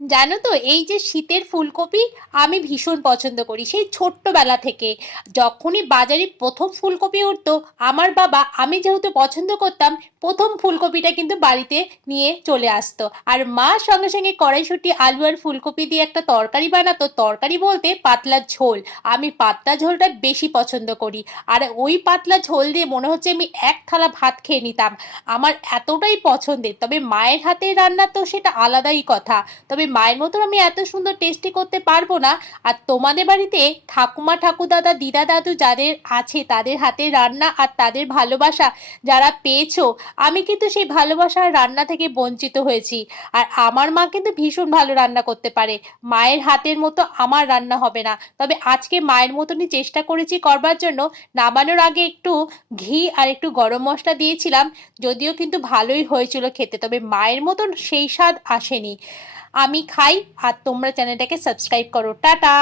জানো তো, এই যে শীতের ফুলকপি আমি ভীষণ পছন্দ করি সেই ছোট্টবেলা থেকে। যখনই বাজারে প্রথম ফুলকপি উঠতো, আমার বাবা, আমি যেহেতু পছন্দ করতাম, প্রথম ফুলকপিটা কিন্তু বাড়িতে নিয়ে চলে আসতো। আর মা সঙ্গে সঙ্গে কড়াইশুঁটি, আলু আর ফুলকপি দিয়ে একটা তরকারি বানাতো। তরকারি বলতে পাতলা ঝোল। আমি পাতলা ঝোলটা বেশি পছন্দ করি। আর ওই পাতলা ঝোল দিয়ে মনে হচ্ছে আমি এক থালা ভাত খেয়ে নিতাম। আমার এতটাই পছন্দের। তবে মায়ের হাতের রান্না তো সেটা আলাদাই কথা। তবে মায়ের মতন আমি এত সুন্দর টেস্টি করতে পারবো না। আর তোমাদের বাড়িতে ঠাকুমা, ঠাকুরদাদা, দিদা, দাদু যাদের আছে তাদের হাতের রান্না আর তাদের ভালোবাসা যারা পেয়েছো, আমি কিন্তু সেই ভালোবাসার রান্না থেকে বঞ্চিত হয়েছি। আর আমার মা কিন্তু ভীষণ ভালো রান্না করতে পারে। মায়ের হাতের মতো আমার রান্না হবে না। তবে আজকে মায়ের মতনই চেষ্টা করেছি করবার জন্য। নামানোর আগে একটু ঘি আর একটু গরম মশলা দিয়েছিলাম, যদিও কিন্তু ভালোই হয়েছিল খেতে। তবে মায়ের মতন সেই স্বাদ আসেনি। আমি খাই, আর তোমরা চ্যানেলটাকে সাবস্ক্রাইব করো। টাটা।